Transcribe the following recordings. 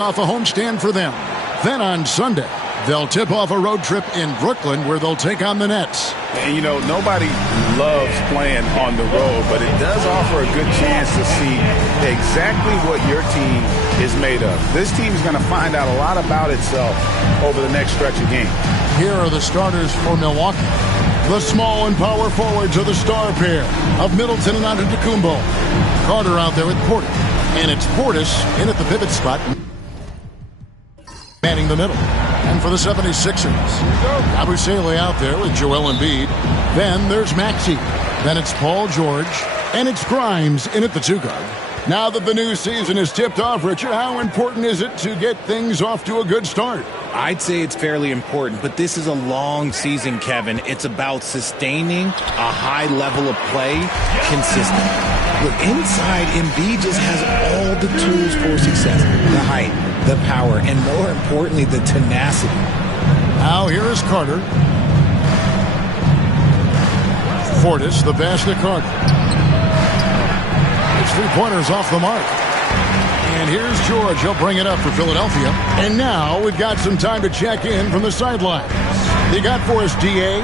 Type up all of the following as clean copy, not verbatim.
off a homestand for them. Then on Sunday, they'll tip off a road trip in Brooklyn where they'll take on the Nets. And, you know, nobody loves playing on the road, but it does offer a good chance to see exactly what your team is made of. This team is going to find out a lot about itself over the next stretch of games. Here are the starters for Milwaukee. The small and power forwards are the star pair of Middleton and Antetokounmpo. Carter out there with Portis. And it's Portis in at the pivot spot, manning the middle. And for the 76ers, Yabusele out there with Joel Embiid. Then there's Maxey. Then it's Paul George. And it's Grimes in at the 2 guard. Now that the new season is tipped off, Richard, how important is it to get things off to a good start? I'd say it's fairly important, but this is a long season, Kevin. It's about sustaining a high level of play consistently. Look, inside, Embiid just has all the tools for success. The height, the power, and more importantly, the tenacity. Now here is Carter. Portis, the pass to Carter. It's 3-pointers off the mark. And here's George. He'll bring it up for Philadelphia. And now we've got some time to check in from the sidelines. You got for us, D.A.?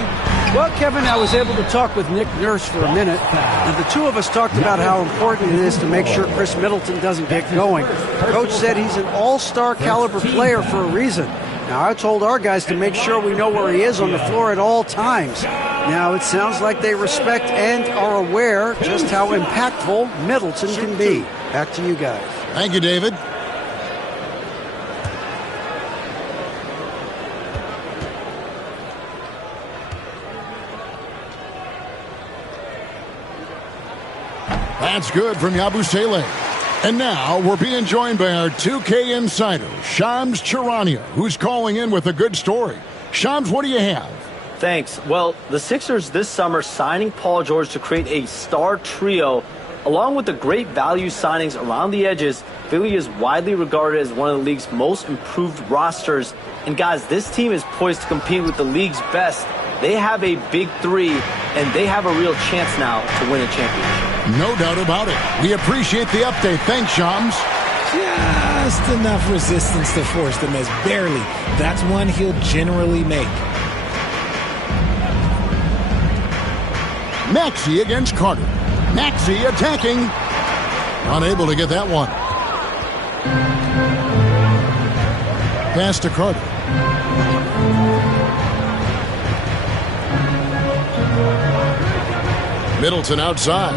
Well, Kevin, I was able to talk with Nick Nurse for a minute, and the two of us talked about how important it is to make sure Chris Middleton doesn't get going. Coach said he's an all-star caliber player for a reason. Now, I told our guys to make sure we know where he is on the floor at all times. Now, it sounds like they respect and are aware just how impactful Middleton can be. Back to you guys. Thank you, David. That's good from Yabusele. And now we're being joined by our 2K insider, Shams Charania, who's calling in with a good story. Shams, what do you have? Thanks. Well, the Sixers this summer signing Paul George to create a star trio, along with the great value signings around the edges. Philly is widely regarded as one of the league's most improved rosters. And guys, this team is poised to compete with the league's best. They have a big three, and they have a real chance now to win a championship. No doubt about it. We appreciate the update. Thanks, Shams. Just enough resistance to force the miss. Barely. That's one he'll generally make. Maxey against Carter. Maxey attacking. Unable to get that one. Pass to Carter. Middleton outside.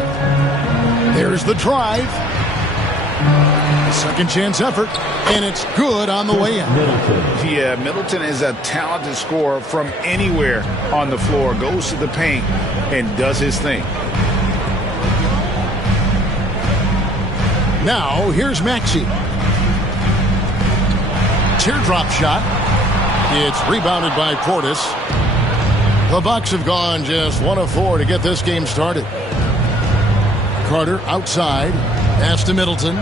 There's the drive. Second chance effort, and it's good on the way in. Yeah, Middleton is a talented scorer from anywhere on the floor. Goes to the paint and does his thing. Now, here's Maxey. Teardrop shot. It's rebounded by Portis. The Bucks have gone just 1 of 4 to get this game started. Carter outside. Pass to Middleton.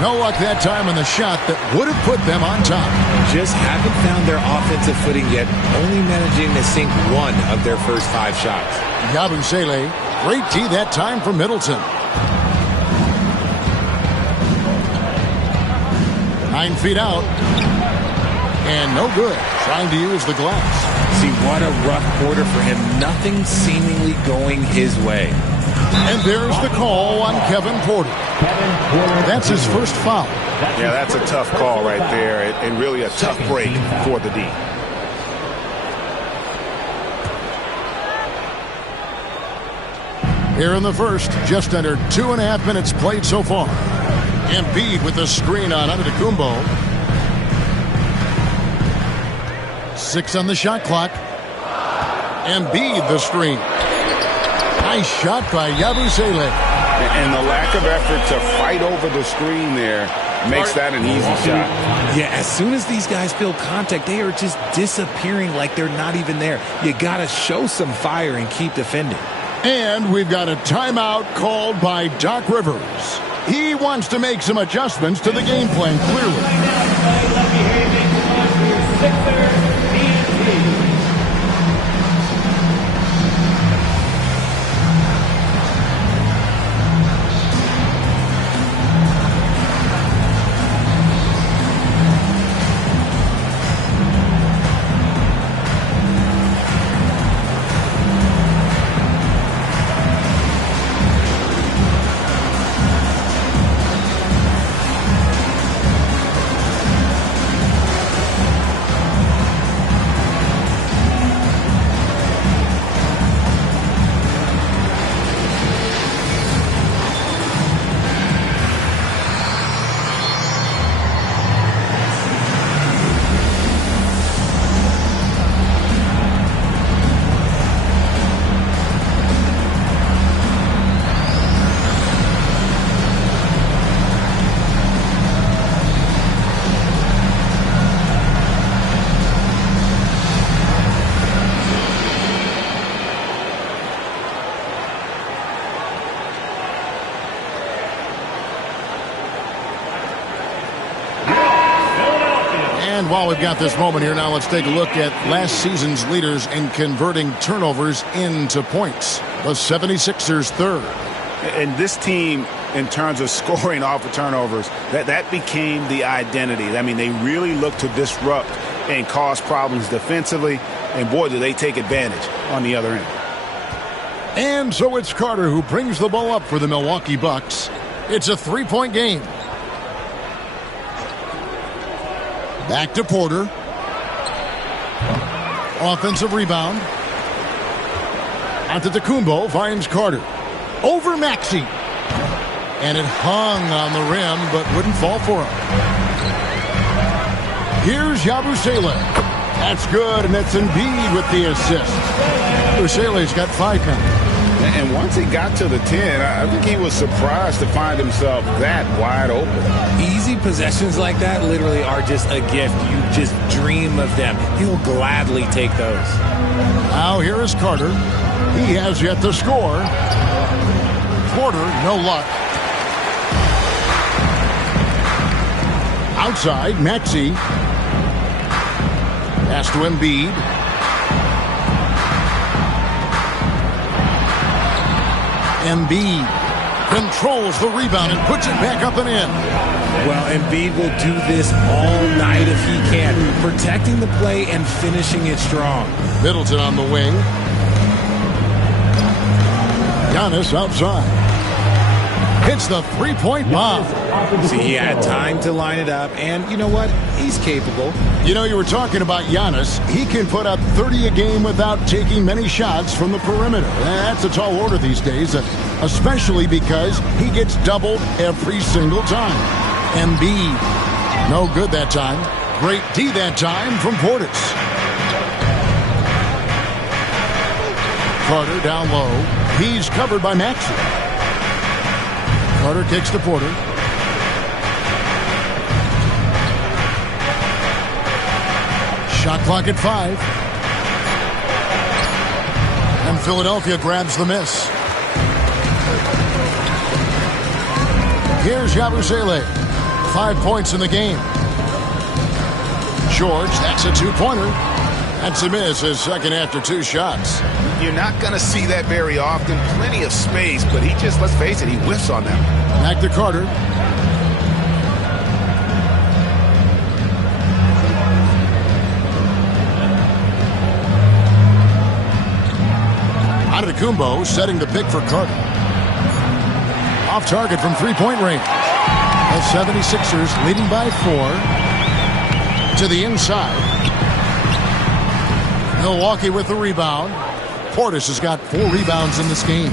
No luck that time on the shot that would have put them on top. Just haven't found their offensive footing yet, only managing to sink one of their first 5 shots. Yabusele, great D that time for Middleton. 9 feet out. And no good. Trying to use the glass. See, what a rough quarter for him. Nothing seemingly going his way. And there's the call on Kevin Porter. That's his first foul. Yeah, that's a tough call right there, and really a tough break for the D. Here in the first, just under 2.5 minutes played so far. Embiid with the screen on Antetokounmpo. 6 on the shot clock. Embiid the screen. Nice shot by Yabusele. And the lack of effort to fight over the screen there makes that an easy shot. Yeah, as soon as these guys feel contact, they are just disappearing like they're not even there. You got to show some fire and keep defending. And we've got a timeout called by Doc Rivers. He wants to make some adjustments to the game plan, clearly. And while we've got this moment here, now let's take a look at last season's leaders in converting turnovers into points. The 76ers third. And this team, in terms of scoring off of turnovers, that became the identity. I mean, they really look to disrupt and cause problems defensively. And, boy, do they take advantage on the other end. And so it's Carter who brings the ball up for the Milwaukee Bucks. It's a three-point game. Back to Porter. Offensive rebound. Antetokounmpo finds Carter. Over Maxey. And it hung on the rim, but wouldn't fall for him. Here's Yabusele. That's good, and it's Embiid with the assist. Yabusele's got 5 now. And once he got to the 10, I think he was surprised to find himself that wide open. Easy possessions like that literally are just a gift. You just dream of them. He'll gladly take those. Now here is Carter. He has yet to score. Porter, no luck. Outside, Maxey. Pass to Embiid. Embiid controls the rebound and puts it back up and in. Well, Embiid will do this all night if he can, protecting the play and finishing it strong. Middleton on the wing. Giannis outside. Hits the three-point bomb. See, he had time to line it up, and you know what? He's capable. You know, you were talking about Giannis. He can put up 30 a game without taking many shots from the perimeter. That's a tall order these days, especially because he gets doubled every single time. Embiid, no good that time. Great D that time from Portis. Carter down low. He's covered by Maxey. Carter kicks to Porter. Shot clock at 5. And Philadelphia grabs the miss. Here's Yabusele. 5 points in the game. George, that's a two-pointer. That's a miss, his second after 2 shots. You're not going to see that very often. Plenty of space, but he just, let's face it, he whiffs on them. Back to Carter. Antetokounmpo setting the pick for Carter. Off target from three-point range. The 76ers leading by 4. To the inside. Milwaukee with the rebound. Portis has got 4 rebounds in this game.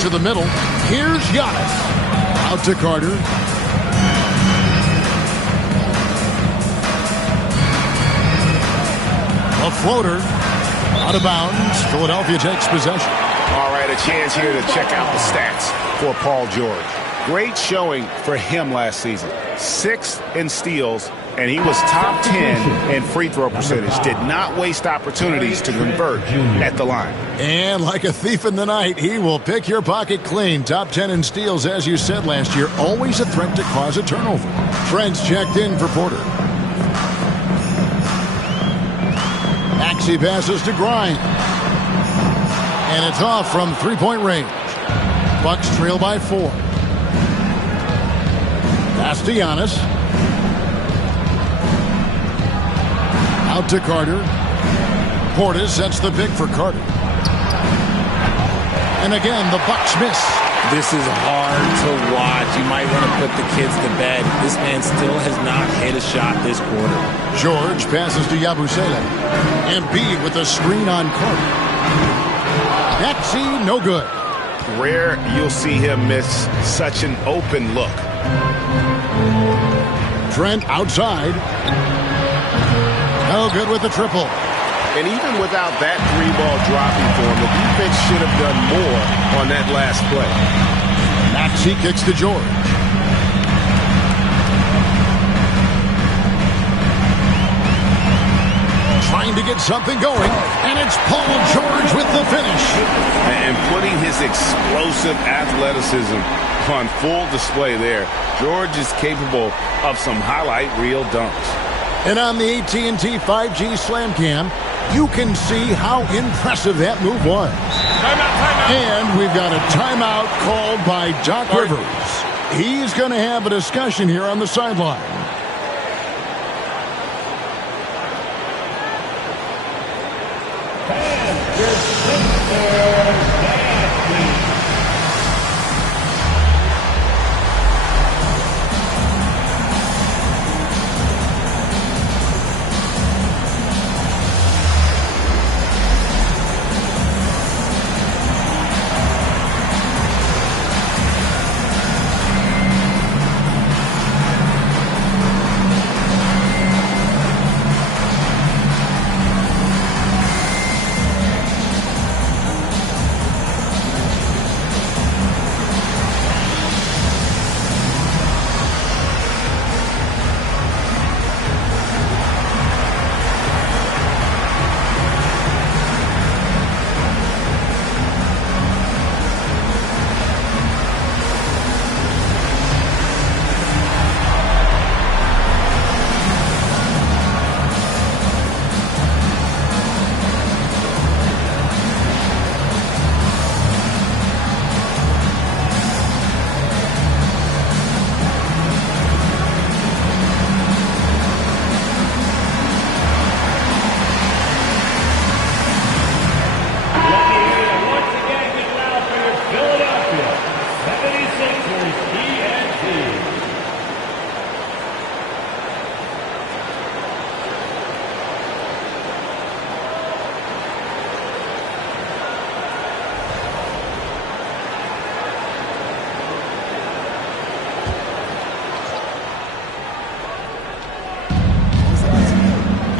To the middle. Here's Giannis. Out to Carter. A floater. Out of bounds. Philadelphia takes possession. All right, a chance here to check out the stats for Paul George. Great showing for him last season. 6th in steals, and he was top 10 in free throw percentage. Did not waste opportunities to convert at the line. And like a thief in the night, he will pick your pocket clean. Top 10 in steals, as you said last year. Always a threat to cause a turnover. Trent's checked in for Porter. Maxey passes to Grimes. And it's off from three-point range. Bucks trail by 4. Pass to Giannis. Out to Carter. Portis sets the pick for Carter. And again, the Bucks miss. This is hard to watch. You might want to put the kids to bed. This man still has not hit a shot this quarter. George passes to Yabusele. Embiid with a screen on Carter. Maxey, no good. Rare you'll see him miss such an open look. Trent outside. No good with the triple. And even without that 3-ball dropping for him, the defense should have done more on that last play. Maxey kicks to George. Trying to get something going, and it's Paul George with the finish. And putting his explosive athleticism on full display there. George is capable of some highlight reel dunks. And on the AT&T 5G Slam Cam, you can see how impressive that move was. Timeout. And we've got a timeout called by Doc Rivers. He's going to have a discussion here on the sideline.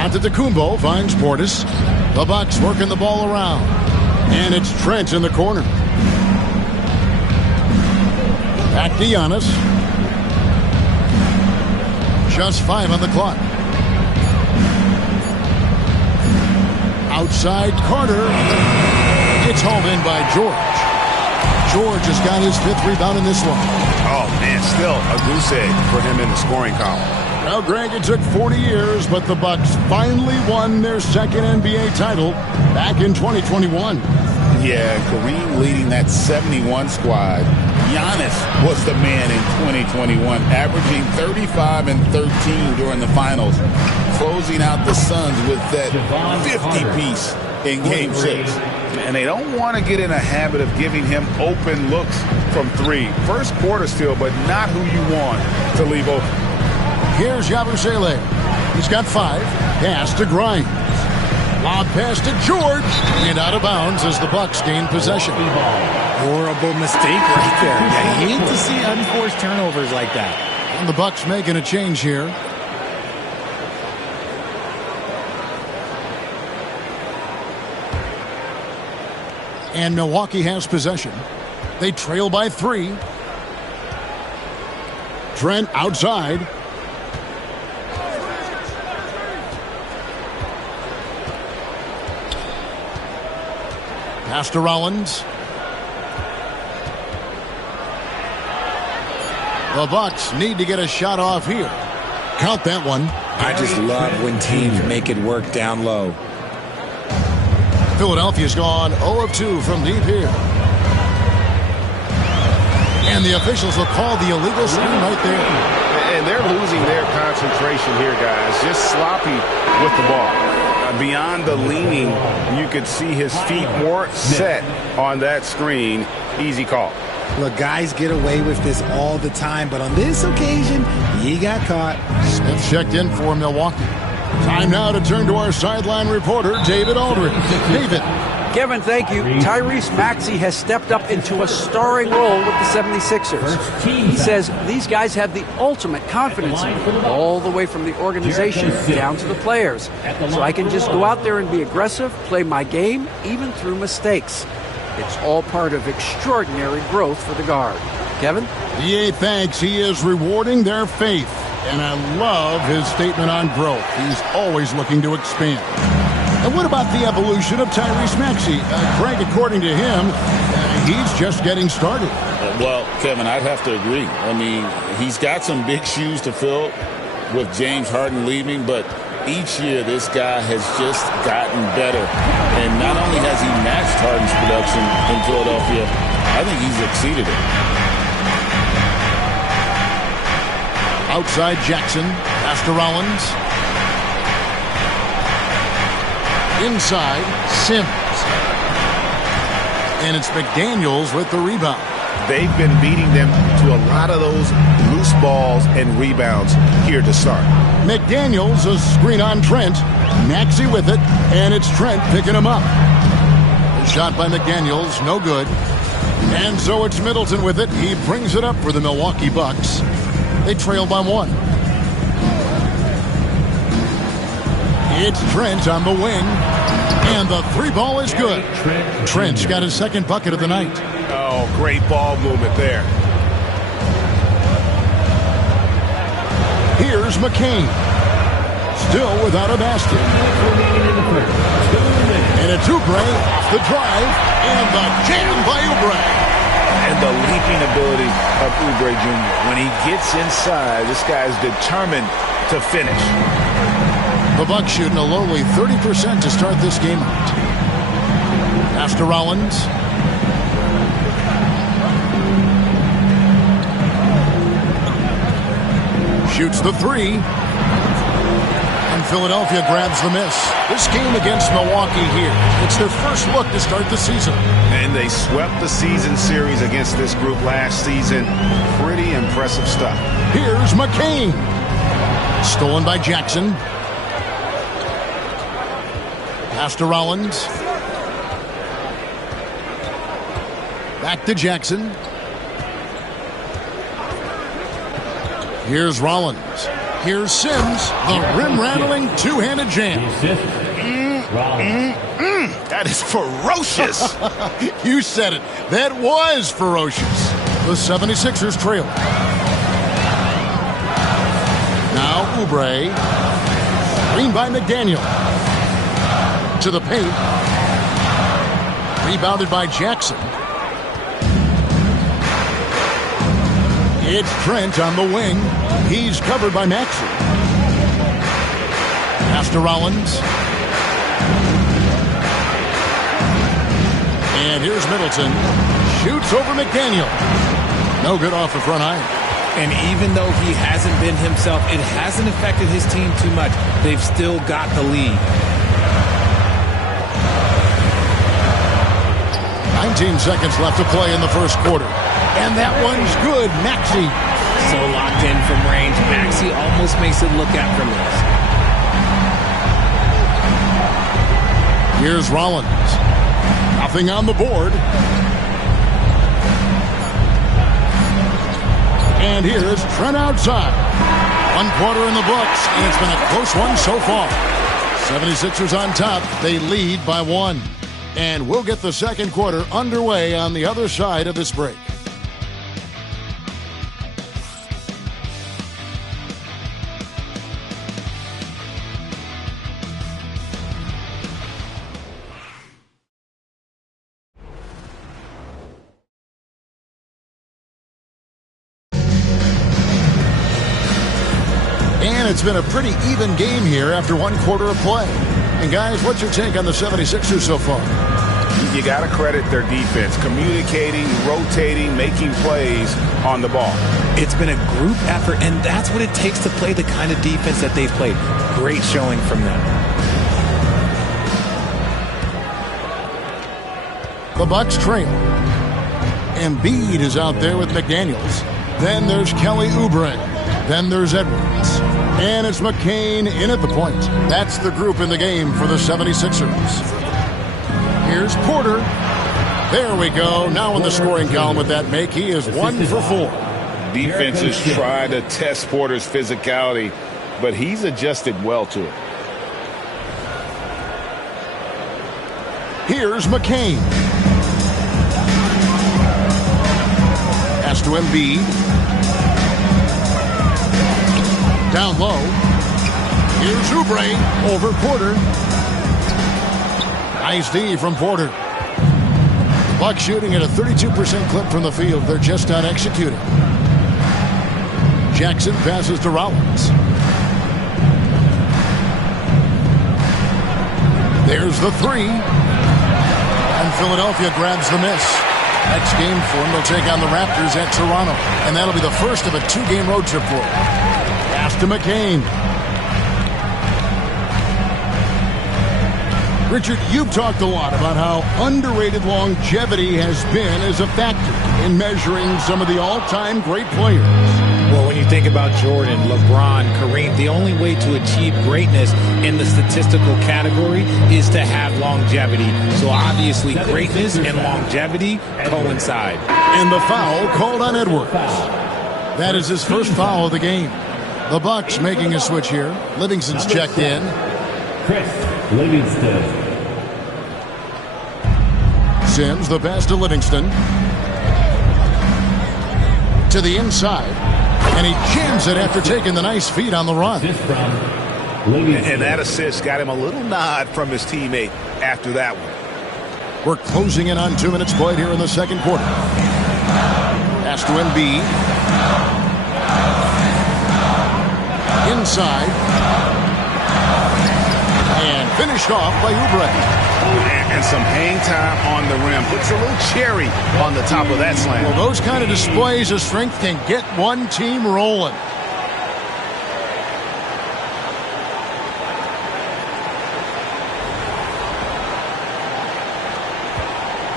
Antetokounmpo finds Portis. The Bucks working the ball around. And it's Trent in the corner. Back to Giannis. Just 5 on the clock. Outside Carter. It's home in by George. George has got his 5th rebound in this one. Oh, man, still a goose egg for him in the scoring column. Now, Greg, it took 40 years, but the Bucks finally won their 2nd NBA title back in 2021. Yeah, Kareem leading that 71 squad. Giannis was the man in 2021, averaging 35 and 13 during the finals, closing out the Suns with that 50-piece in Game 6. And they don't want to get in a habit of giving him open looks from 3. First quarter still, but not who you want to leave open. Here's Yabusele. He's got 5. Pass to Grimes. Lob pass to George. And out of bounds as the Bucks gain possession. Horrible mistake right there. I hate to see unforced turnovers like that. And the Bucks making a change here. And Milwaukee has possession. They trail by 3. Trent outside. Pass to Rollins. The Bucks need to get a shot off here. Count that one. I just love when teams make it work down low. Philadelphia's gone 0 of 2 from deep here. And the officials will call the illegal screen right there. And they're losing their concentration here, guys. Just sloppy with the ball. Beyond the leaning, you could see his feet weren't set on that screen. Easy call. Look, guys get away with this all the time, but on this occasion, he got caught. Smith checked in for Milwaukee. Time now to turn to our sideline reporter, David Aldridge. David. Kevin, thank you. Tyrese Maxey has stepped up into a starring role with the 76ers. He says these guys have the ultimate confidence in him, all the way from the organization down to the players. So I can just go out there and be aggressive, play my game, even through mistakes. It's all part of extraordinary growth for the guard. Kevin? Yeah, thanks. He is rewarding their faith. And I love his statement on growth. He's always looking to expand. And what about the evolution of Tyrese Maxey? Greg, according to him, he's just getting started. Well, Kevin, I'd have to agree. I mean, he's got some big shoes to fill. with James Harden leaving, but each year this guy has just gotten better. And not only has he matched Harden's production in Philadelphia, I think he's exceeded it. Outside Jackson, pass to Rollins. Inside, Sims. And it's McDaniels with the rebound. They've been beating them to a lot of those loose balls and rebounds here to start. McDaniels, a screen on Trent. Maxey with it, and it's Trent picking him up. The shot by McDaniels, no good. And so it's Middleton with it. He brings it up for the Milwaukee Bucks. They trail by 1. It's Trent on the wing. And the 3 ball is good. Trent's got his second bucket of the night. Oh, great ball movement there. Here's McCain. Still without a basket. And it's Oubre off the drive. And the jam by Oubre. And the leaping ability of Oubre Jr. When he gets inside, this guy is determined to finish. The Bucks shooting a lowly 30% to start this game out. Pass to Rollins. Shoots the 3. And Philadelphia grabs the miss. This game against Milwaukee here, it's their first look to start the season. And they swept the season series against this group last season. Pretty impressive stuff. Here's McCain. Stolen by Jackson. Pass to Rollins. Back to Jackson. Here's Rollins. Here's Sims. The rim-rattling two-handed jam. That is ferocious. You said it. That was ferocious. The 76ers trail. Now Oubre. Screen by McDaniel. To the paint. Rebounded by Jackson. It's Trent on the wing. He's covered by Maxey. Pass to Rollins. And here's Middleton. Shoots over McDaniel. No good off the front iron. And even though he hasn't been himself, it hasn't affected his team too much. They've still got the lead. 19 seconds left to play in the first quarter. And that one's good. Maxey. So locked in from range. Maxey almost makes it look effortless. Here's Rollins. Nothing on the board. And here's Trent outside. 1 quarter in the books, and it's been a close one so far. 76ers on top. They lead by 1. And we'll get the second quarter underway on the other side of this break. And it's been a pretty even game here after 1 quarter of play. And guys, what's your take on the 76ers so far? You got to credit their defense, communicating, rotating, making plays on the ball. It's been a group effort, and that's what it takes to play the kind of defense that they've played. Great showing from them. The Bucks trail. Embiid is out there with McDaniels. Then there's Kelly Oubre. Then there's Edwards. And it's McCain in at the point. That's the group in the game for the 76ers. Here's Porter. There we go. Now in the scoring column with that make, he is 1 for 4. Defenses try to test Porter's physicality, but he's adjusted well to it. Here's McCain. Pass to Embiid. Down low. Here's Oubre over Porter. Nice D from Porter. Bucks shooting at a 32% clip from the field. They're just not executing. Jackson passes to Rollins. There's the three. And Philadelphia grabs the miss. Next game for them, they'll take on the Raptors at Toronto. And that'll be the first of a 2-game road trip for them. Pass to McCain. Richard, you've talked a lot about how underrated longevity has been as a factor in measuring some of the all-time great players. Well, when you think about Jordan, LeBron, Kareem, the only way to achieve greatness in the statistical category is to have longevity. So obviously greatness and longevity coincide. And the foul called on Edwards. That is his first foul of the game. The Bucks making a switch here. Livingston's checked in. Chris Livingston. Sims, the pass to Livingston. To the inside. And he jams it after taking the nice feed on the run. And that assist got him a little nod from his teammate after that one. We're closing in on 2 minutes played here in the second quarter. Pass to Embiid. Inside. And finished off by Oubre. And some hang time on the rim. Puts a little cherry on the top of that slam. Well, those kind of displays of strength can get one team rolling.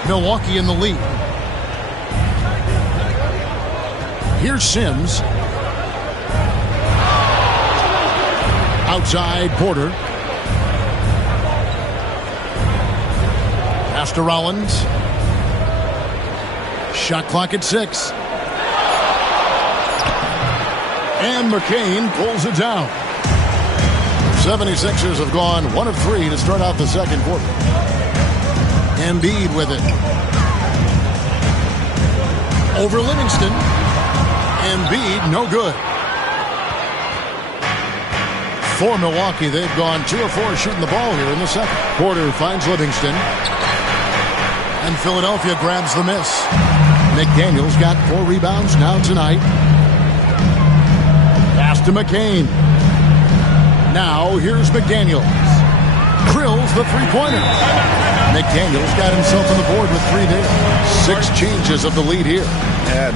Milwaukee in the lead. Here's Sims. Outside Porter. Pass to Rollins. Shot clock at 6. And McCain pulls it down. 76ers have gone 1 of 3 to start out the second quarter. Embiid with it. Over Livingston. Embiid, no good. For Milwaukee, they've gone 2 of 4 shooting the ball here in the second. Porter finds Livingston. And Philadelphia grabs the miss. McDaniels got 4 rebounds now tonight. Pass to McCain. Now here's McDaniels. Drills the three-pointer. McDaniels got himself on the board with 3 there. 6 changes of the lead here.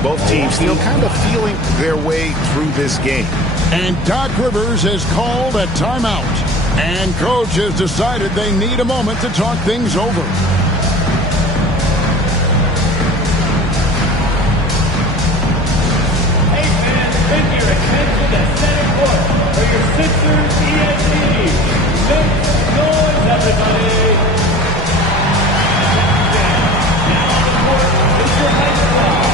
Both teams still kind of feeling their way through this game. And Doc Rivers has called a timeout. And coach has decided they need a moment to talk things over. Sixers ESPN. Make noise, everybody. Now on the court, it's your head squad.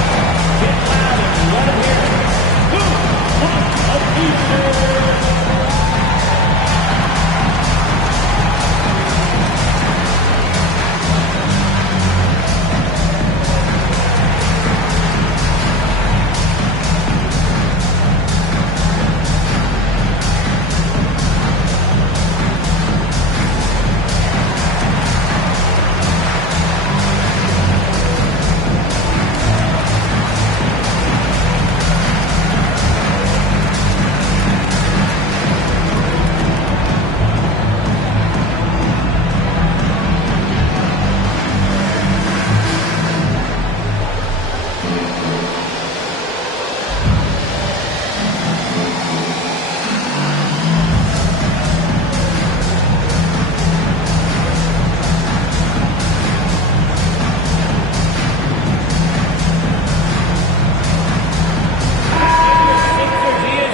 Get loud and let them hear it. Who wants a t-shirt?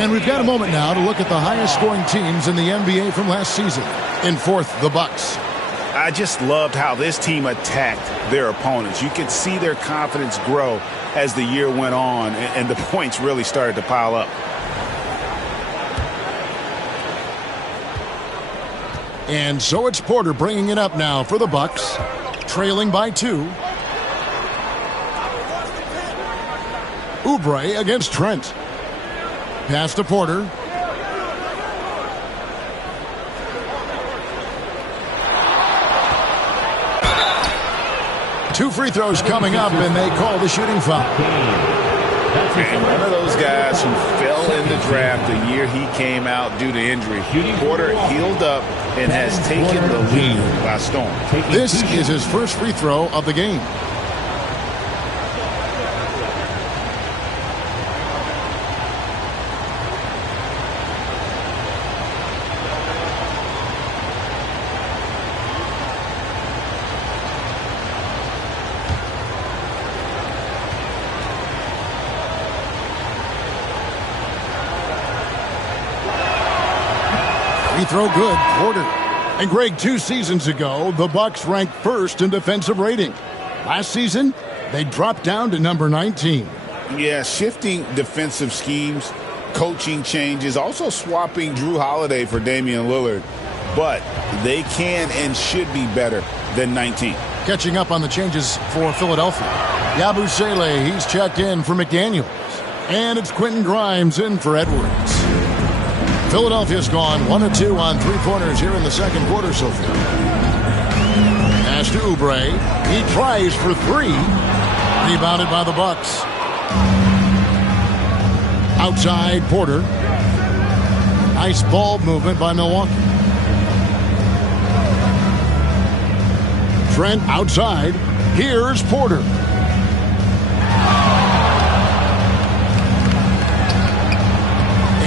And we've got a moment now to look at the highest scoring teams in the NBA from last season. In fourth, the Bucks. I just loved how this team attacked their opponents. You could see their confidence grow as the year went on, and the points really started to pile up. And so it's Porter bringing it up now for the Bucks, trailing by 2. Oubre against Trent. Pass to Porter. Two free throws coming up, and they call the shooting foul. And one of those guys who fell in the draft the year he came out due to injury. Porter healed up and has taken the lead by storm. This is his first free throw of the game. Free throw good, Porter. And Greg, 2 seasons ago, the Bucks ranked first in defensive rating. Last season, they dropped down to number 19. Yeah, shifting defensive schemes, coaching changes, also swapping Drew Holiday for Damian Lillard. But they can and should be better than 19. Catching up on the changes for Philadelphia. Yabusele, he's checked in for McDaniels. And it's Quentin Grimes in for Edwards. Philadelphia's gone 1 of 2 on three-pointers here in the second quarter so far. Pass to Oubre. He tries for 3. Rebounded by the Bucks. Outside, Porter. Nice ball movement by Milwaukee. Trent outside. Here's Porter.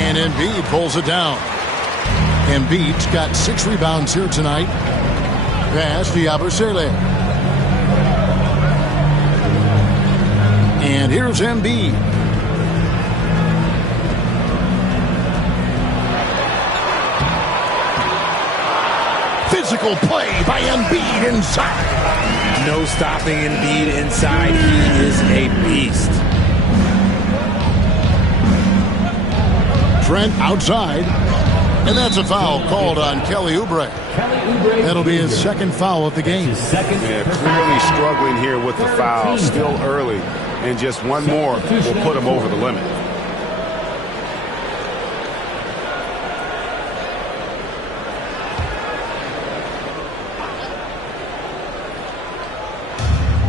And Embiid pulls it down. Embiid's got 6 rebounds here tonight. Pass to Yabusele. And here's Embiid. Physical play by Embiid inside. No stopping Embiid inside. He is a beast. Trent outside. And that's a foul called on Kelly Oubre. That'll be his second foul of the game. Yeah, clearly struggling here with the foul. Still early. And just one more will put him over the limit.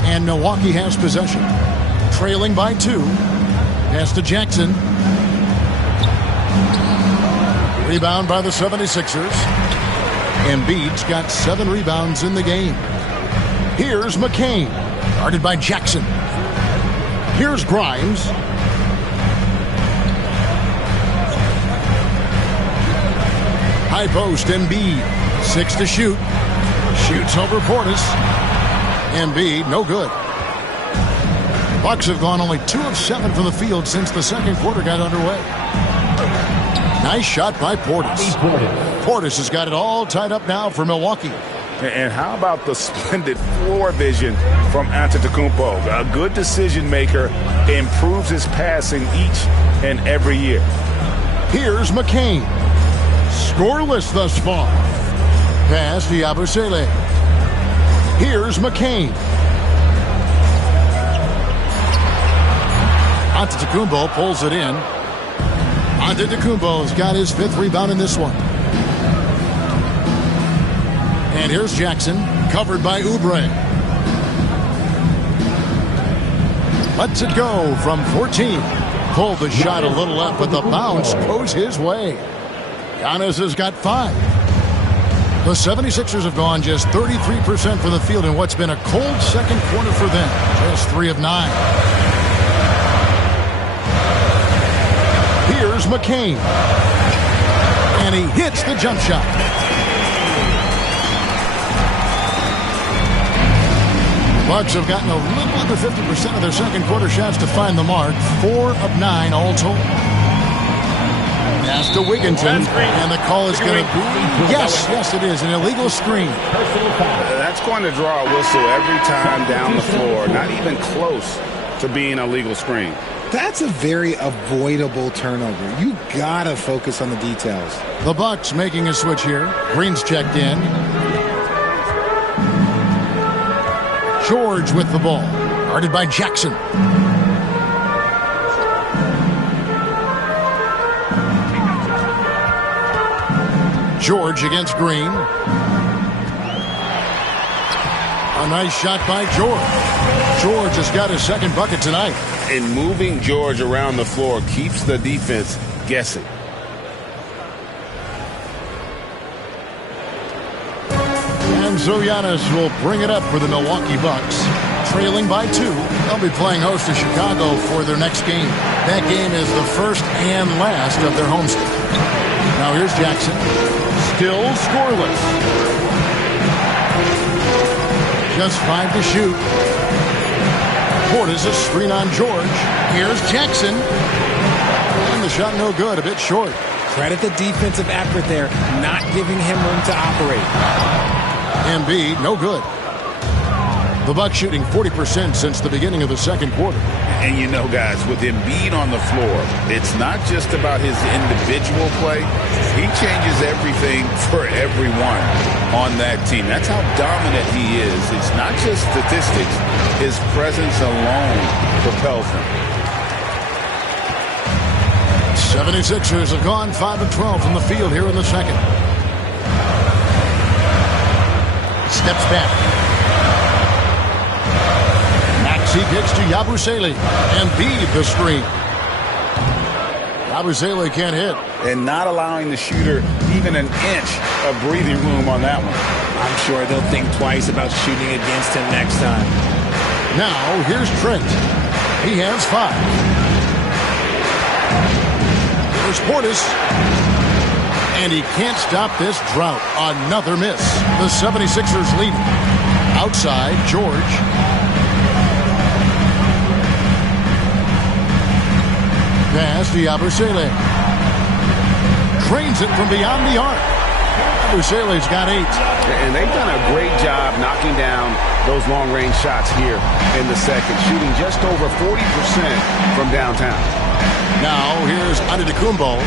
And Milwaukee has possession. Trailing by 2. Pass to Jackson. Rebound by the 76ers. Embiid's got 7 rebounds in the game. Here's McCain. Guarded by Jackson. Here's Grimes. High post, Embiid. 6 to shoot. Shoots over Portis. Embiid, no good. Bucks have gone only 2 of 7 from the field since the second quarter got underway. Nice shot by Portis. Portis has got it all tied up now for Milwaukee. And how about the splendid floor vision from Antetokounmpo? A good decision maker, improves his passing each and every year. Here's McCain. Scoreless thus far. Pass to Yabusele. Here's McCain. Antetokounmpo pulls it in. Antetokounmpo's got his 5th rebound in this one. And here's Jackson, covered by Oubre. Lets it go from 14. Pulled the shot a little left, but the bounce goes his way. Giannis has got 5. The 76ers have gone just 33% from the field in what's been a cold second quarter for them. Just 3 of 9. Here's McCain. And he hits the jump shot. Bucks have gotten a little under 50% of their second quarter shots to find the mark. 4 of 9 all told. Pass to Wigginton, and the call is going to be, yes, it is, an illegal screen. That's going to draw a whistle every time down the floor. Not even close to being a legal screen. That's a very avoidable turnover. You gotta focus on the details. The Bucks making a switch here. Green's checked in. George with the ball, guarded by Jackson. George against Green. A nice shot by George. George has got his second bucket tonight. And moving George around the floor keeps the defense guessing. And so Giannis will bring it up for the Milwaukee Bucks. Trailing by 2. They'll be playing host to Chicago for their next game. That game is the first and last of their homestand. Now here's Jackson. Still scoreless. Just 5 to shoot. Portis a screen on George. Here's Jackson. And the shot no good, a bit short. Credit the defensive effort there, not giving him room to operate. Embiid, no good. The Bucks shooting 40% since the beginning of the second quarter. And you know, guys, with Embiid on the floor, it's not just about his individual play. He changes everything for everyone on that team. That's how dominant he is. It's not just statistics. His presence alone propels them. 76ers have gone 5 of 12 from the field here in the second. Steps back. Maxey kicks to Yabusele. Embiid the screen. Yabusele can't hit. And not allowing the shooter even an inch of breathing room on that one. I'm sure they'll think twice about shooting against him next time. Now here's Trent. He has 5. Here's Portis. And he can't stop this drought. Another miss. The 76ers lead. Outside, George. Pass to Yabusele. Trains it from beyond the arc. Yabusele's got 8. And they've done a great job knocking down those long-range shots here in the second, shooting just over 40% from downtown. Now here's Antetokounmpo.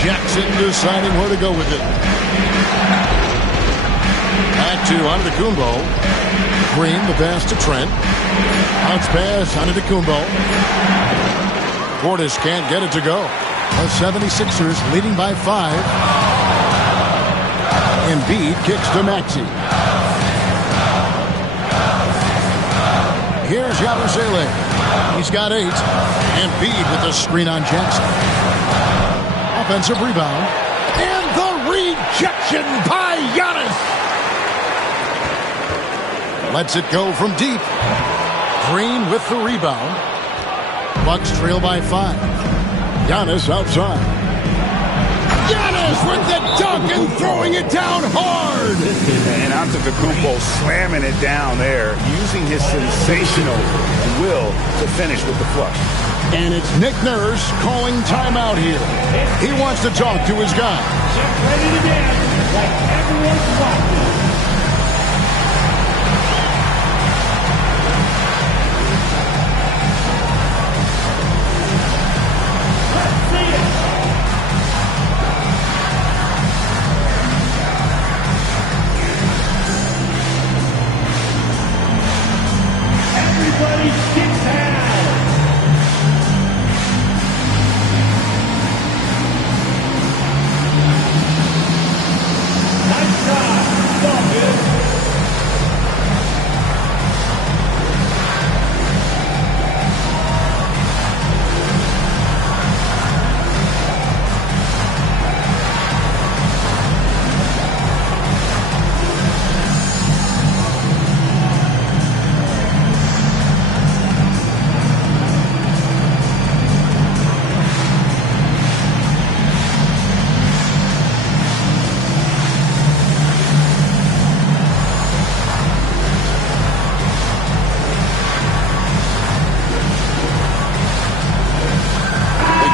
Jackson deciding where to go with it. Back to Antetokounmpo. Green, the pass to Trent. Bounce pass, Antetokounmpo. Portis can't get it to go. The 76ers leading by 5. Embiid kicks to Maxey. Here's Yabusele. He's got 8. Embiid with the screen on Jackson. Offensive rebound. And the rejection by Giannis. Lets it go from deep. Green with the rebound. Bucks trail by 5. Giannis outside. Giannis with the dunk and throwing it down hard. And Antetokounmpo slamming it down there, using his sensational will to finish with the flush. And it's Nick Nurse calling timeout here. He wants to talk to his guys. Get ready to dance like everyone's watching. Let's see it. Everybody get down. Nice shot. Go, man.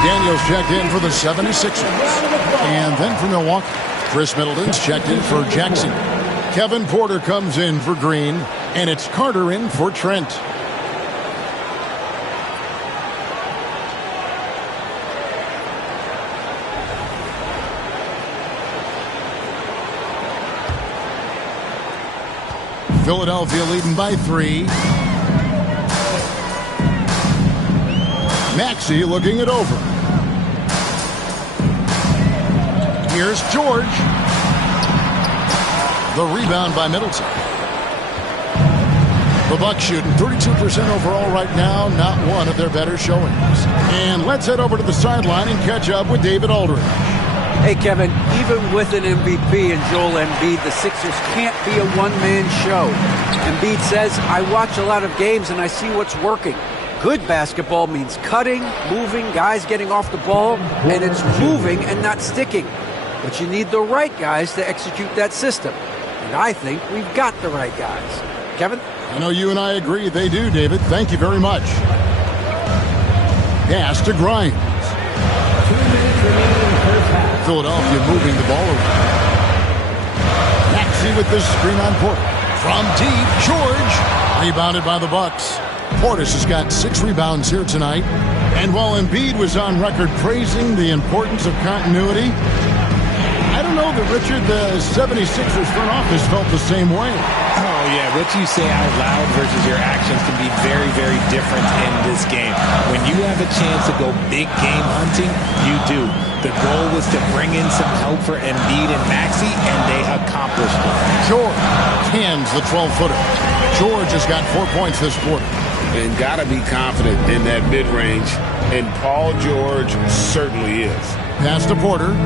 Daniels checked in for the 76ers. And then for Milwaukee, Chris Middleton's checked in for Jackson. Kevin Porter comes in for Green. And it's Carter in for Trent. Philadelphia leading by 3. Maxey looking it over. Here's George. The rebound by Middleton. The Bucks shooting 32% overall right now, not one of their better showings. And let's head over to the sideline and catch up with David Aldridge. Hey, Kevin, even with an MVP and Joel Embiid, the Sixers can't be a one-man show. Embiid says, I watch a lot of games and I see what's working. Good basketball means cutting, moving, guys getting off the ball, and it's moving and not sticking. But you need the right guys to execute that system. And I think we've got the right guys. Kevin? I know you and I agree they do, David. Thank you very much. Pass to Grimes. 2 minutes remaining in the first half. Philadelphia moving the ball around. Maxey with this screen on Porter. From deep, George. Rebounded by the Bucks. Portis has got 6 rebounds here tonight. And while Embiid was on record praising the importance of continuity, I don't know that, Richard, the 76ers front office felt the same way. Oh, yeah. What you say out loud versus your actions can be very, very different in this game. When you have a chance to go big game hunting, you do. The goal was to bring in some help for Embiid and Maxey, and they accomplished it. George hands the 12-footer. George has got 4 points this quarter. And got to be confident in that mid-range, and Paul George certainly is. Pass to Porter.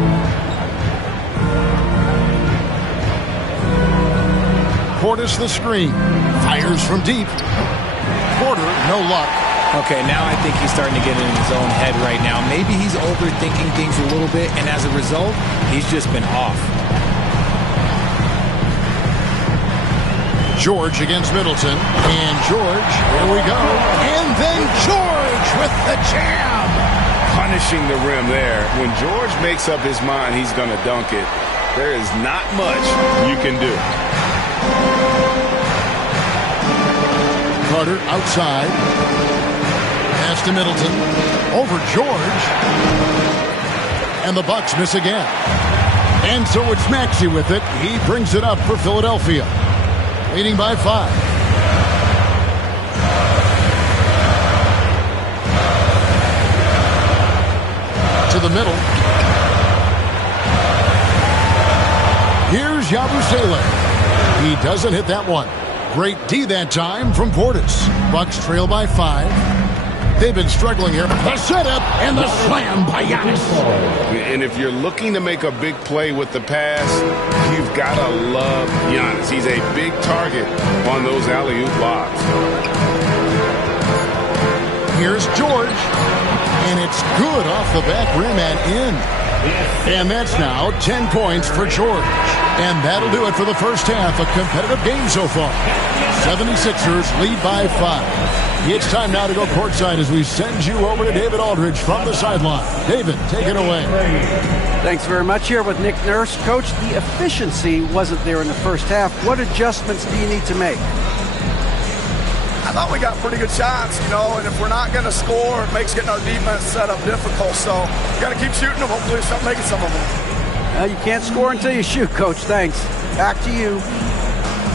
Portis the screen. Fires from deep. Porter, no luck. Okay, now I think he's starting to get in his own head right now. Maybe he's overthinking things a little bit, and as a result, he's just been off. George against Middleton. And George, here we go. And then George with the jam. Punishing the rim there. When George makes up his mind he's going to dunk it, there is not much you can do. Carter outside. Pass to Middleton. Over George. And the Bucks miss again. And so it's Maxey with it. He brings it up for Philadelphia. Leading by 5. To the middle. Here's Yabusele. He doesn't hit that one. Great D that time from Portis. Bucks trail by 5. They've been struggling here. The setup and the slam by Giannis. And if you're looking to make a big play with the pass, you've got to love Giannis. He's a big target on those alley-oop lobs. Here's George. And it's good off the back rim and in. And that's now 10 points for George. And that'll do it for the first half. A competitive game so far. 76ers lead by 5. It's time now to go courtside as we send you over to David Aldridge from the sideline. David, take it away. Thanks very much. Here with Nick Nurse. Coach, the efficiency wasn't there in the first half. What adjustments do you need to make? I thought we got pretty good shots, and if we're not going to score, it makes getting our defense set up difficult. So we got to keep shooting them. Hopefully start making some of them. You can't score until you shoot, Coach. Thanks. Back to you.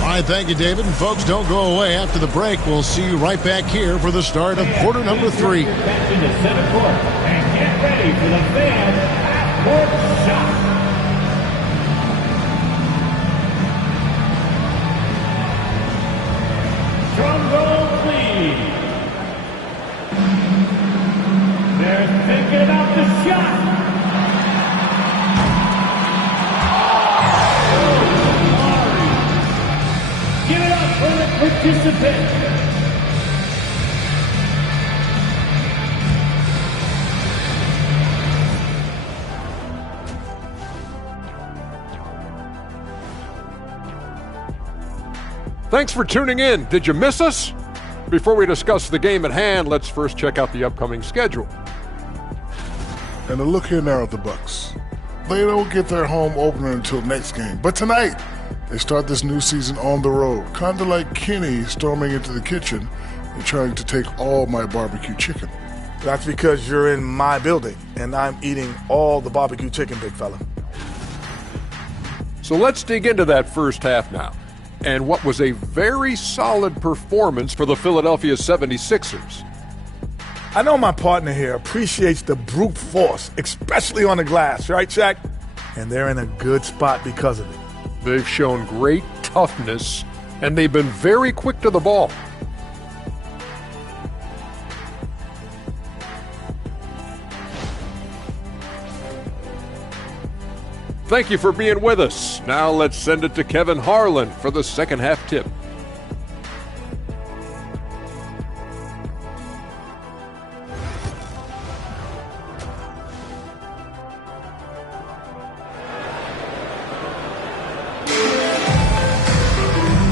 All right, thank you, David. And folks, don't go away. After the break, we'll see you right back here for the start of quarter number 3. Back into center court and get ready for the fan half-court shot. Drum roll, please. They're thinking about the shot. Give it up for the participant. Thanks for tuning in. Did you miss us? Before we discuss the game at hand, let's first check out the upcoming schedule. And a look here now at the Bucks. They don't get their home opener until next game. But tonight, they start this new season on the road, kind of like Kenny storming into the kitchen and trying to take all my barbecue chicken. That's because you're in my building, and I'm eating all the barbecue chicken, big fella. So let's dig into that first half now, and what was a very solid performance for the Philadelphia 76ers. I know my partner here appreciates the brute force, especially on the glass, right, Shaq? And they're in a good spot because of it. They've shown great toughness, and they've been very quick to the ball. Thank you for being with us. Now let's send it to Kevin Harlan for the second half tip.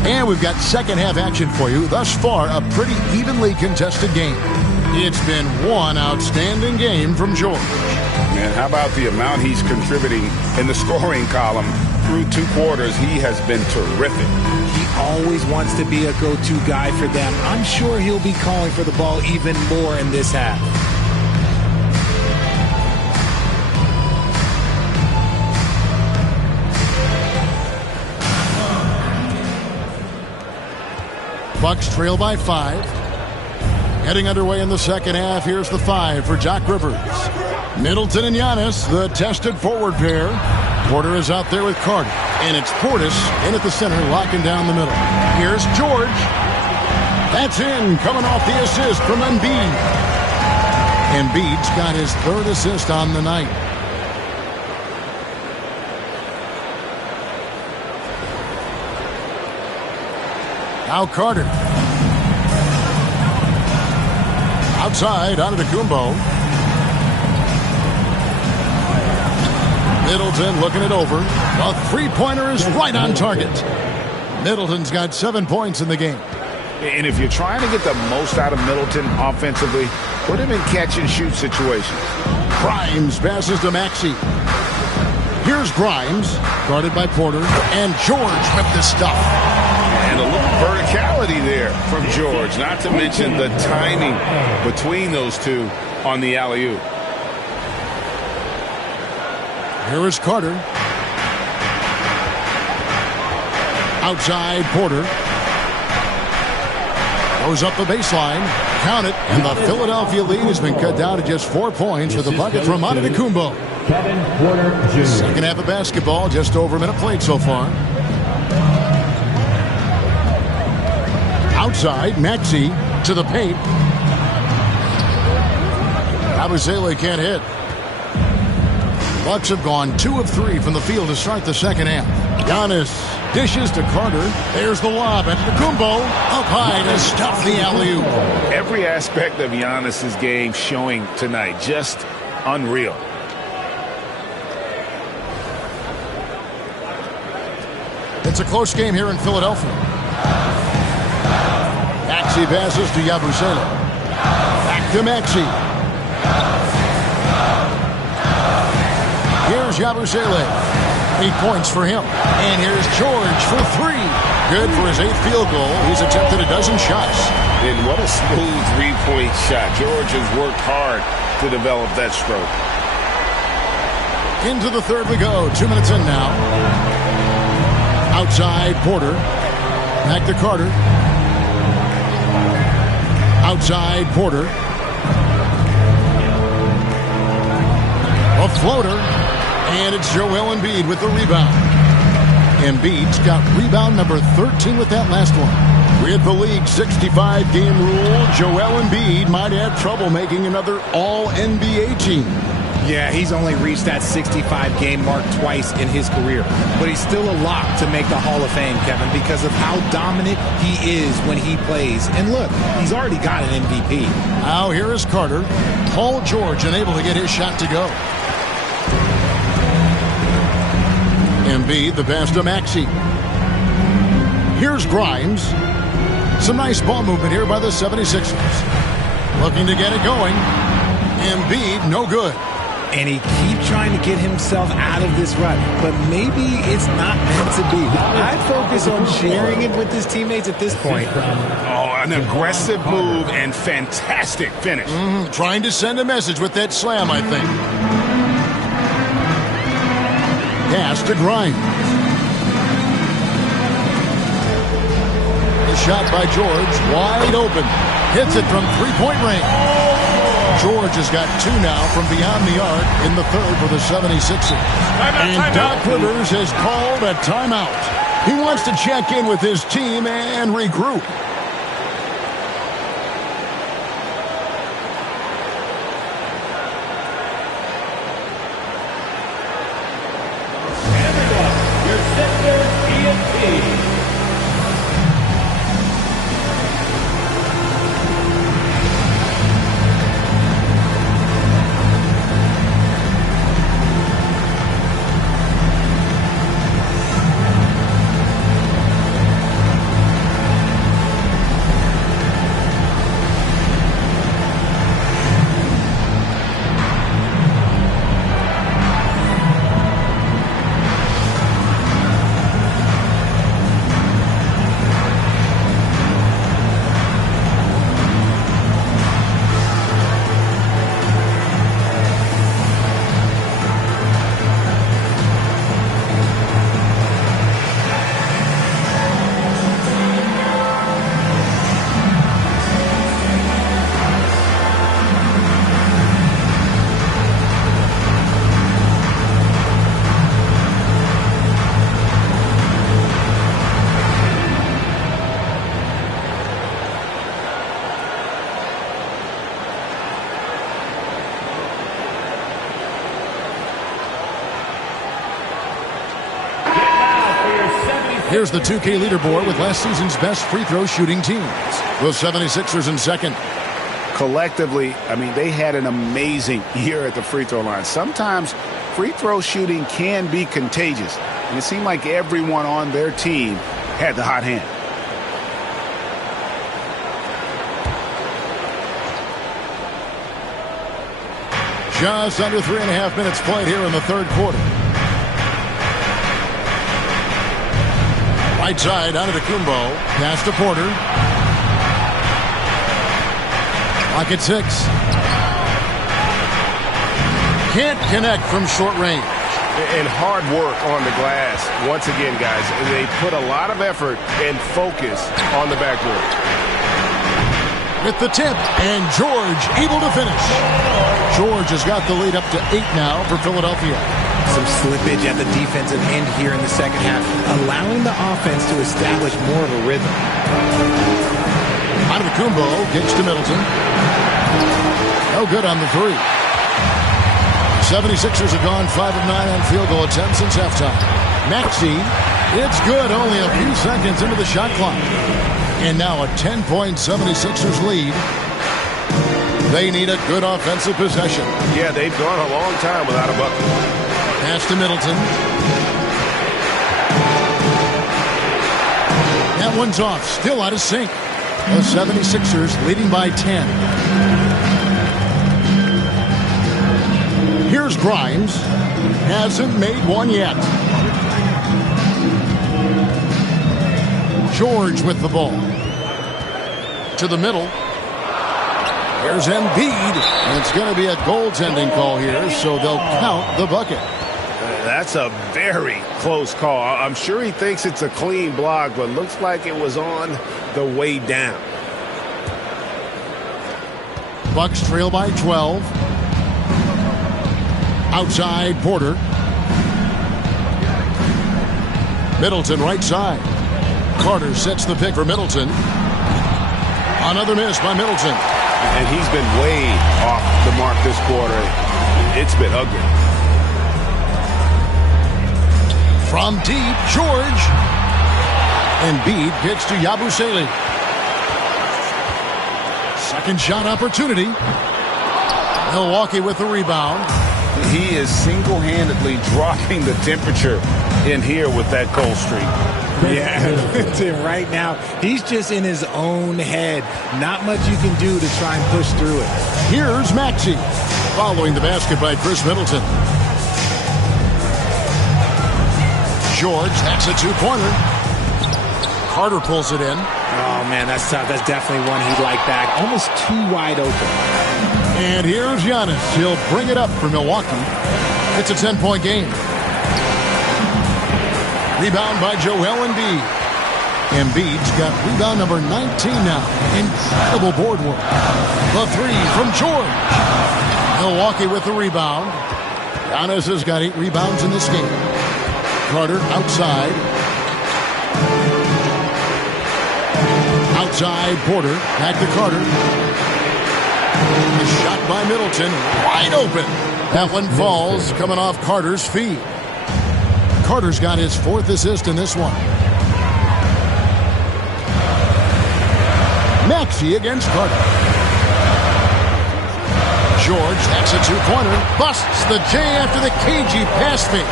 And we've got second half action for you. Thus far, a pretty evenly contested game. It's been one outstanding game from George. Man, how about the amount he's contributing in the scoring column through 2 quarters? He has been terrific. He always wants to be a go-to guy for them. I'm sure he'll be calling for the ball even more in this half. Bucks trail by 5. Heading underway in the second half, here's the 5 for Doc Rivers. Middleton and Giannis, the tested forward pair. Porter is out there with Carter. And it's Portis in at the center, locking down the middle. Here's George. That's in, coming off the assist from Embiid. Embiid's got his 3rd assist on the night. Now Carter. Outside, Antetokounmpo. Middleton looking it over. A 3-pointer is right on target. Middleton's got 7 points in the game. And if you're trying to get the most out of Middleton offensively, put him in catch-and-shoot situations. Grimes passes to Maxey. Here's Grimes, guarded by Porter, and George with the stuff. And a little verticality there from George, not to mention the timing between those two on the alley-oop. Here is Carter. Outside, Porter. Goes up the baseline. Count it. And the Philadelphia lead has been cut down to just 4 points with a bucket from Antetokounmpo. Kevin Porter Jr. Second half of basketball, just over a minute played so far. Outside, Maxey to the paint. Abusele can't hit. Bucks have gone 2 of 3 from the field to start the second half. Giannis dishes to Carter. There's the lob. Antetokounmpo up high to stuff the alley-oop. Every aspect of Giannis's game showing tonight. Just unreal. It's a close game here in Philadelphia. Maxey passes to Yabusele. Back to Maxey. Here's Yabusele. 8 points for him. And here's George for 3. Good for his 8th field goal. He's attempted a dozen shots. And what a smooth 3-point shot. George has worked hard to develop that stroke. Into the third we go. 2 minutes in now. Outside, Porter. Back to Carter. Outside, Porter. A floater. And it's Joel Embiid with the rebound. Embiid's got rebound number 13 with that last one. With the league 65-game rule, Joel Embiid might have trouble making another All-NBA team. Yeah, he's only reached that 65-game mark twice in his career. But he's still a lock to make the Hall of Fame, Kevin, because of how dominant he is when he plays. And look, he's already got an MVP. Now here is Carter. Paul George unable to get his shot to go. Embiid, the pass to Maxey. Here's Grimes. Some nice ball movement here by the 76ers. Looking to get it going. Embiid, no good. And he keeps trying to get himself out of this rut. But maybe it's not meant to be. I'd focus on sharing it with his teammates at this point. Oh, an aggressive move and fantastic finish. Trying to send a message with that slam, I think. Pass to Grimes. The shot by George, wide open. Hits it from 3-point range. George has got 2 now from beyond the arc in the third for the 76ers. And Doc Rivers has called a timeout. He wants to check in with his team and regroup. Here's the 2K leaderboard with last season's best free throw shooting teams. The 76ers in second. Collectively, I mean, they had an amazing year at the free throw line. Sometimes free throw shooting can be contagious, and it seemed like everyone on their team had the hot hand. Just under 3.5 minutes played here in the third quarter. Right side, Antetokounmpo. Pass to Porter. Clock at 6. Can't connect from short range. And hard work on the glass. Once again, guys, they put a lot of effort and focus on the backboard. With the tip, and George able to finish. George has got the lead up to 8 now for Philadelphia. Some slippage at the defensive end here in the second half, allowing the offense to establish more of a rhythm. Antetokounmpo gets to Middleton. No good on the 3. 76ers have gone 5 of 9 on field goal attempts since halftime. Maxey, it's good, only a few seconds into the shot clock. And now a 10-point 76ers lead. They need a good offensive possession. Yeah, they've gone a long time without a bucket. Pass to Middleton. That one's off, still out of sync. The 76ers leading by 10. Here's Grimes. Hasn't made one yet. George with the ball. To the middle. Here's Embiid. And it's going to be a goaltending call here, so they'll count the bucket. That's a very close call. I'm sure he thinks it's a clean block, but looks like it was on the way down. Bucks trail by 12. Outside, Porter. Middleton right side. Carter sets the pick for Middleton. Another miss by Middleton. And he's been way off the mark this quarter. It's been ugly. From deep, George. Embiid gets to Yabusele. Second shot opportunity. Milwaukee with the rebound. He is single-handedly dropping the temperature in here with that cold streak. Yeah, right now, he's just in his own head. Not much you can do to try and push through it. Here's Maxey, following the basket by Chris Middleton. George, that's a two-pointer. Carter pulls it in. Oh, man, that's tough. That's definitely one he'd like back. Almost too wide open. And here's Giannis. He'll bring it up for Milwaukee. It's a 10-point game. Rebound by Joel Embiid. Embiid's got rebound number 19 now. Incredible board work. The 3 from George. Milwaukee with the rebound. Giannis has got 8 rebounds in this game. Carter outside. Outside, Porter. Back to Carter. The shot by Middleton. Wide open. That one falls coming off Carter's feet. Carter's got his 4th assist in this one. Maxey against Carter. George, that's a two-pointer. Busts the J after the cagey pass fake.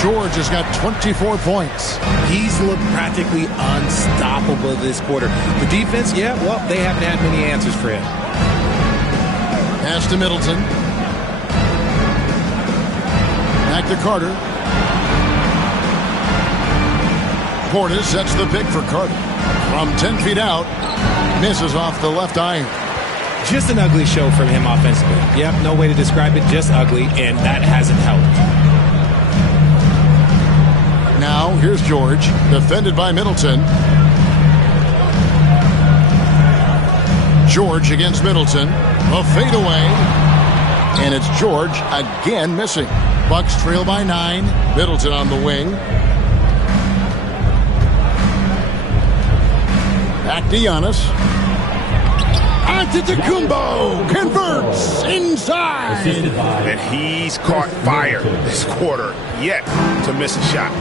George has got 24 points. He's looked practically unstoppable this quarter. The defense, yeah, well, they haven't had many answers for him. Pass to Middleton. Back to Carter. Portis sets the pick for Carter. From 10 feet out, misses off the left iron. Just an ugly show from him offensively. Yep, no way to describe it, just ugly, and that hasn't helped. Now, here's George, defended by Middleton. George against Middleton. A fadeaway. And it's George again missing. Bucks trail by 9. Middleton on the wing. Back to Giannis. Antetokounmpo converts inside. And he's caught fire this quarter yet to miss a shot.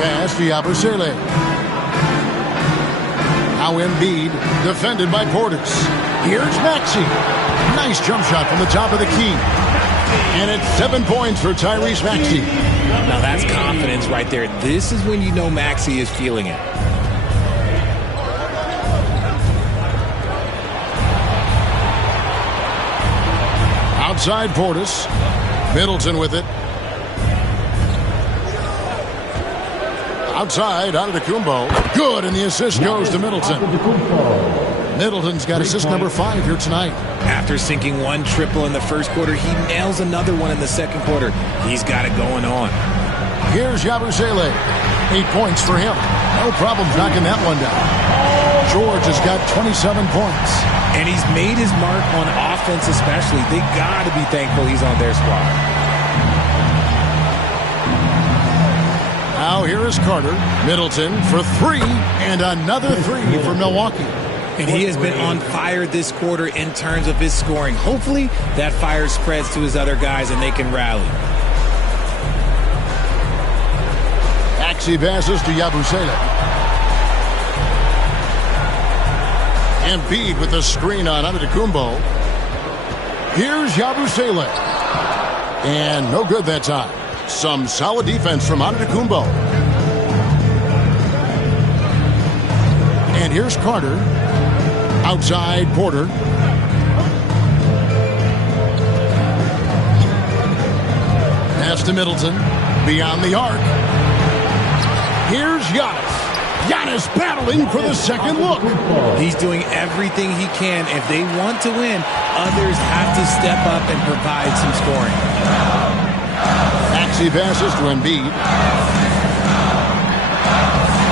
Pass to Yabusele. Now Embiid, defended by Portis. Here's Maxey. Nice jump shot from the top of the key. And it's 7 points for Tyrese Maxey. Now that's confidence right there. This is when you know Maxey is feeling it. Outside Portis. Middleton with it. Outside, Antetokounmpo. Good, and the assist goes to Middleton. Middleton's got assist number 5 here tonight. After sinking one triple in the first quarter, he nails another one in the second quarter. He's got it going on. Here's Yabusele. 8 points for him. No problem knocking that one down. George has got 27 points. And he's made his mark on offense especially. They got to be thankful he's on their squad. Now here is Carter. Middleton for 3, and another 3 for Milwaukee. And he has been on fire this quarter in terms of his scoring. Hopefully that fire spreads to his other guys and they can rally. Maxey passes to Yabusele. Embiid with the screen on Antetokounmpo. Here's Yabusele. And no good that time. Some solid defense from Antetokounmpo. And here's Carter. Outside Porter. Pass to Middleton. Beyond the arc. Here's Giannis. Giannis battling for the second look. He's doing everything he can. If they want to win, others have to step up and provide some scoring. Maxey passes to Embiid.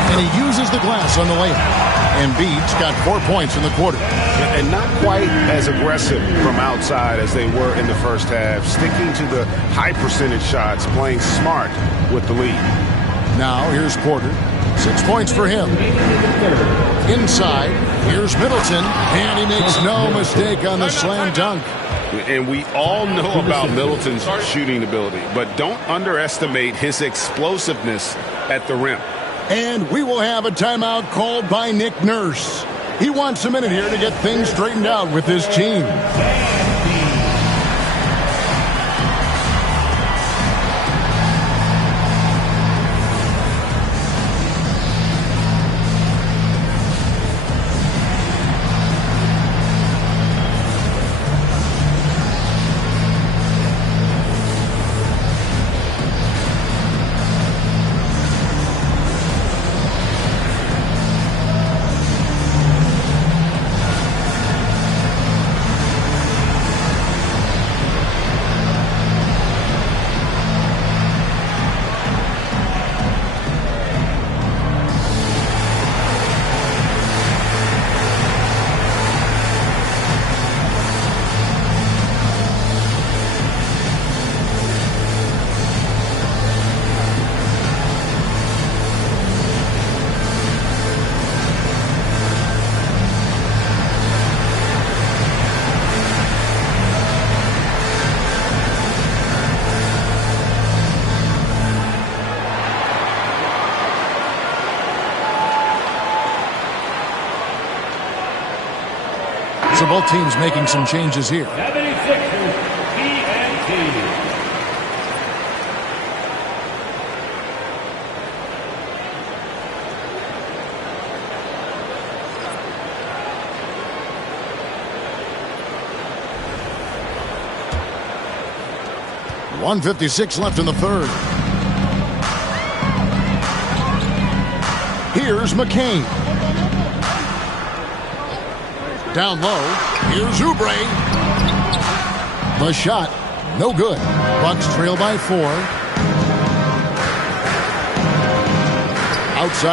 And he uses the glass on the layup. Embiid's got 4 points in the quarter. And not quite as aggressive from outside as they were in the first half. Sticking to the high percentage shots, playing smart with the lead. Now here's Porter. 6 points for him. Inside, here's Middleton. And he makes no mistake on the slam dunk. And we all know about Middleton's shooting ability, but don't underestimate his explosiveness at the rim. And we will have a timeout called by Nick Nurse. He wants a minute here to get things straightened out with his team. So both teams making some changes here. 76ers, TNT. .156 left in the third. Here's McCain. Down low. Here's Oubre. The shot. No good. Bucks trail by 4. Outside